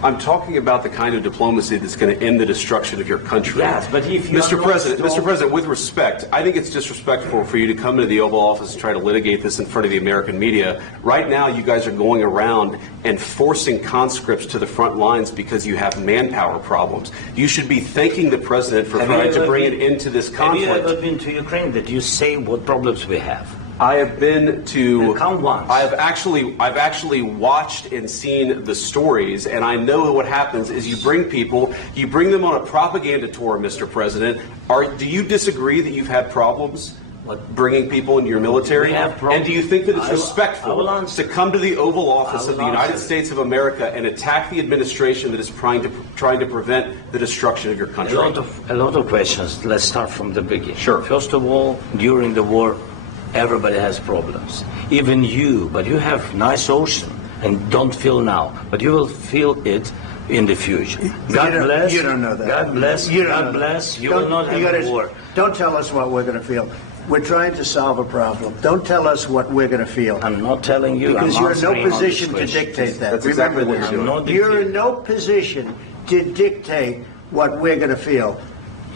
I'm talking about the kind of diplomacy that's going to end the destruction of your country. Yes, but if you Mr. President, with respect, I think it's disrespectful for you to come into the Oval Office and try to litigate this in front of the American media. Right now, you guys are going around and forcing conscripts to the front lines because you have manpower problems. You should be thanking the President for trying to bring an end to this conflict. Have you ever been to Ukraine? That you say what problems we have? I have been to. Count once. I've actually watched and seen the stories, and I know what happens is you bring them on a propaganda tour, Mr. President. Do you disagree that you've had problems bringing people into your military? And do you think that it's respectful to come to the Oval Office of the United States of America and attack the administration that is trying to prevent the destruction of your country? A lot of questions. Let's start from the beginning. Sure. First of all, during the war, everybody has problems, even you, but you have nice ocean and don't feel now, but you will feel it in the future. God bless. You don't know that. God bless. God bless. You will not have a war. Don't tell us what we're going to feel. We're trying to solve a problem. Don't tell us what we're going to feel. I'm not telling you. Because you're in no position to dictate that. That's Remember exactly what this. You're in no position to dictate what we're going to feel.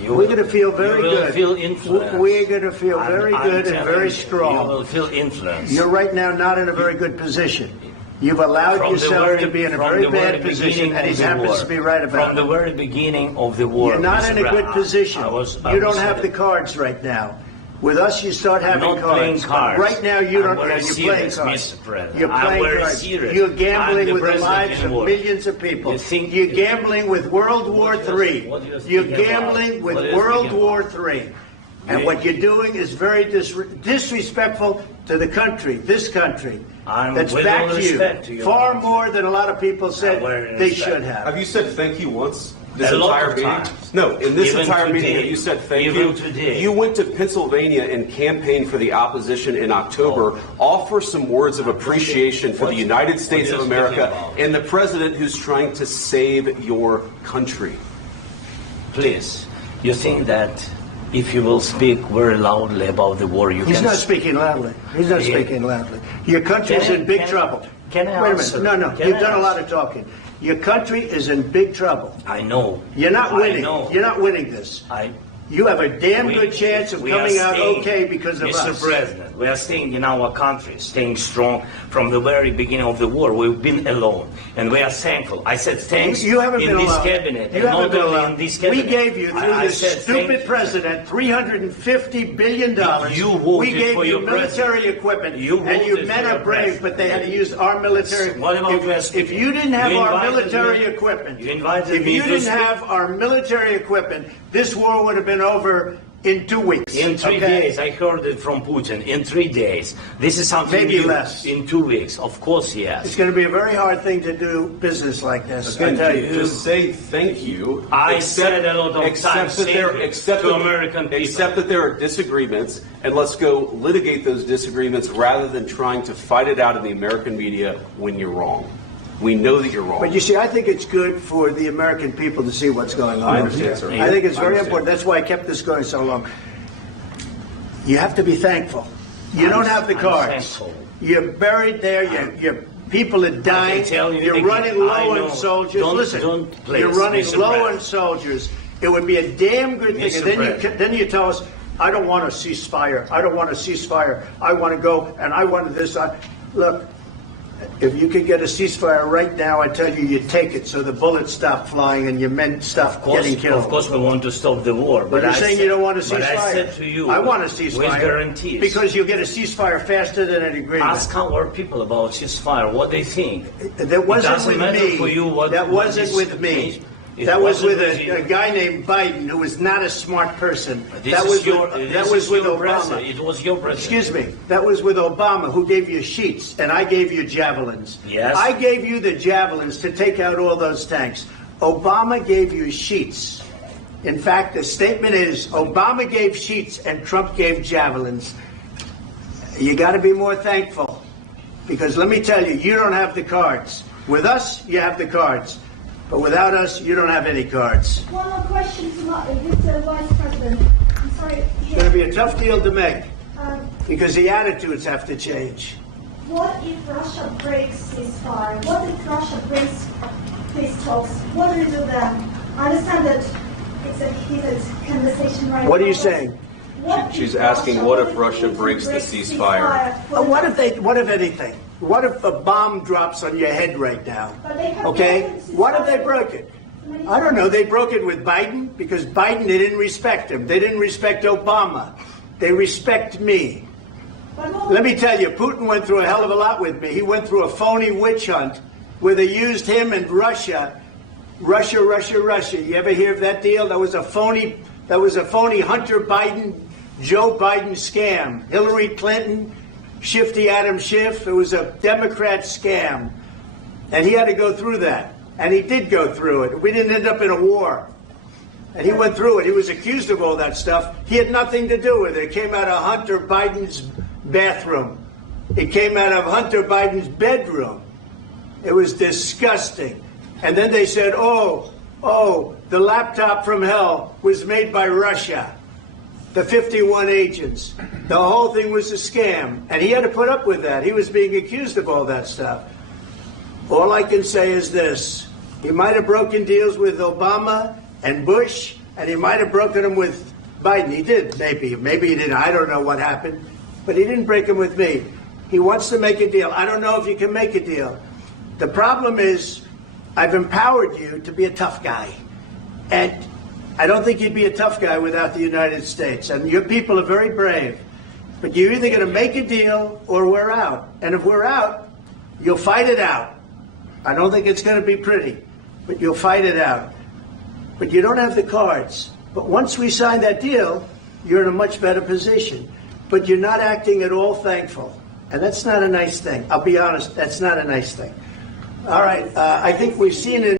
We're going to feel very good. Feel influence. We're going to feel very good and very strong. You will feel influence. You're right now not in a very good position. You've allowed yourself to be in a very bad position, and he happens to be right about it. From the very beginning of the war. You're not in a good position. You don't have the cards right now. With us, you start having I'm not playing cards. Right now, you don't. You're playing cards. Mr. President. You're playing cards. Serious. You're gambling with the lives of millions of people. You're gambling with World War III. You're gambling with World War III. And what you're doing is very disrespectful to the country, this country, that's backed you far more than a lot of people said they should have. Have you said thank you once? This entire meeting? No, in this entire today, meeting, have you said thank you? Today. You went to Pennsylvania and campaigned for the opposition in October. Offer some words of appreciation for the United States of America and the president who's trying to save your country. Please, you think that if you will speak very loudly about the war, you can... He's not speaking loudly. He's not speaking loudly. Your country's in big trouble. Can I answer? Wait a minute. No. You've done a lot of talking. Your country is in big trouble. I know. You're not winning. You're not winning this. You have a damn good chance of coming out okay because of us. Mr. President, we are staying in our country, staying strong from the very beginning of the war. We've been alone, and we are thankful. I said thanks you haven't in been this alone. cabinet. You haven't been alone. In this cabinet. We gave you, through this stupid president, $350 billion. We gave you military equipment, and you men are brave, but they had to use our military. If you didn't have our military equipment, this war would have been over in 2 weeks. In 3 days, I heard it from Putin. In 3 days, this is something maybe new. Less. In 2 weeks, of course, yes. It's going to be a very hard thing to do business like this. I tell you, just say thank you. I said a lot of times to American people. Except that there are disagreements, and let's go litigate those disagreements rather than trying to fight it out in the American media when you're wrong. We know that you're wrong. But you see, I think it's good for the American people to see what's going on. I understand, sir. I think it's very important. That's why I kept this going so long. You have to be thankful. You don't have the cards. You're buried there. Your people are dying. You're running low on soldiers. Listen, you're running low on soldiers. It would be a damn good thing. And then you tell us, I don't want a ceasefire. I don't want a ceasefire. I want to go, and I want this. Look. If you could get a ceasefire right now, I tell you, you take it so the bullets stop flying and your men stop getting killed. Of course, we want to stop the war. But you're saying you don't want a ceasefire. But I said to you, I want a ceasefire. With guarantees. Because you'll get a ceasefire faster than an agreement. Ask our people about ceasefire, what they think. That wasn't with me. For you that wasn't with me. That was with a guy named Biden, who was not a smart person. That was with Obama. It was your president. Excuse me. That was with Obama, who gave you sheets, and I gave you javelins. Yes. I gave you the javelins to take out all those tanks. Obama gave you sheets. In fact, the statement is Obama gave sheets and Trump gave javelins. You got to be more thankful, because let me tell you, you don't have the cards. With us, you have the cards. But without us, you don't have any cards. One more question to Mr. Vice President. I'm sorry. It's going to be a tough deal to make because the attitudes have to change. What if Russia breaks ceasefire? What if Russia breaks peace talks. What do we do then? I understand that it's a heated conversation right now. What are you saying? She's asking, what if Russia breaks the ceasefire? What if anything? What if a bomb drops on your head right now? Okay? What if they broke it? I don't know. They broke it with Biden because Biden, they didn't respect him. They didn't respect Obama. They respect me. Let me tell you, Putin went through a hell of a lot with me. He went through a phony witch hunt where they used him and Russia. Russia. You ever hear of that deal? That was a phony Hunter Biden, Joe Biden scam. Hillary Clinton, Shifty Adam Schiff. It was a Democrat scam. And he had to go through that. And he did go through it. We didn't end up in a war. And he went through it. He was accused of all that stuff. He had nothing to do with it. It came out of Hunter Biden's bathroom. It came out of Hunter Biden's bedroom. It was disgusting. And then they said, oh, the laptop from hell was made by Russia. The 51 agents. The whole thing was a scam. And he had to put up with that. He was being accused of all that stuff. All I can say is this. He might have broken deals with Obama and Bush, and he might have broken them with Biden. He did, maybe. Maybe he didn't. I don't know what happened. But he didn't break them with me. He wants to make a deal. I don't know if you can make a deal. The problem is I've empowered you to be a tough guy. And I don't think you'd be a tough guy without the United States. And your people are very brave. But you're either going to make a deal or we're out. And if we're out, you'll fight it out. I don't think it's going to be pretty, but you'll fight it out. But you don't have the cards. But once we sign that deal, you're in a much better position. But you're not acting at all thankful. And that's not a nice thing. I'll be honest, that's not a nice thing. All right, I think we've seen it.